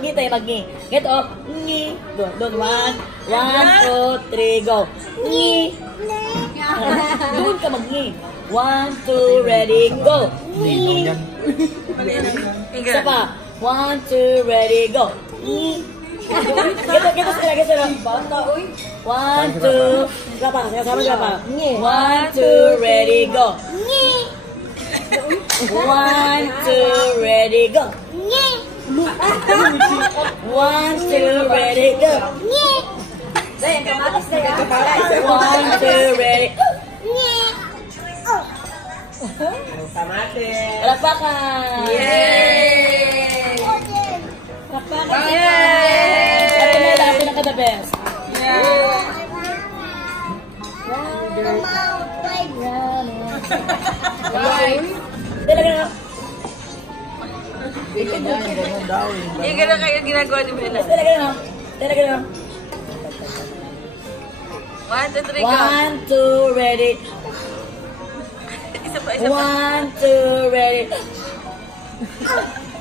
Mag-ngi tayo, mag-ngi. Get off. Ngi. Doon. One, two, three, go. Ngi. Doon ka mag-ngi. 1, 2, ready, go. Ngi. Isa pa. 1, 2, ready, go. Ngi. Kita sila. 1, 2, berapa? Sama berapa? 1, 2, ready, go. 1, 2, ready, go. 1, 2, ready, go. 1, 2, ready. Palakpakan. Yay! Palakpakan. Yay! Ate Mela, pinaka-the best. Talaga na. Yung gano'n kayo ginagawa ni Mela. Talaga na. 1, 2, 3, go. 1, 2, ready. Isa pa. 1, 2, ready.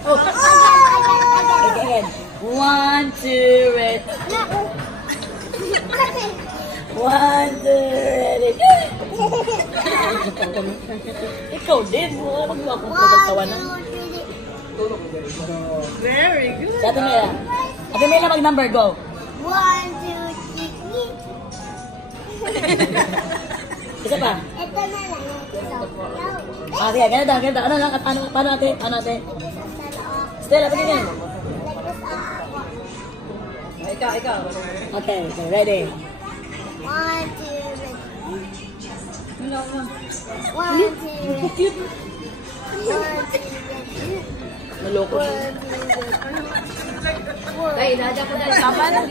Oh. Again. 1, 2, ready. 1, 2, ready. Ikaw din. Huwag mo akong pagtawanan. Very good. Si Ate Mela. Ate Mela, mag-number, go. 1, 2, 3. Isa pa. Ito na lang. Ah, sige, ganito. Paano ate? Stella, tingin. Ikaw. Okay, ready. 1, 2, ready. 1, 2, ready. 1, 2, ready. Naloko. 1, 2, ready. Dahil, nadya ko dahil. Tama na.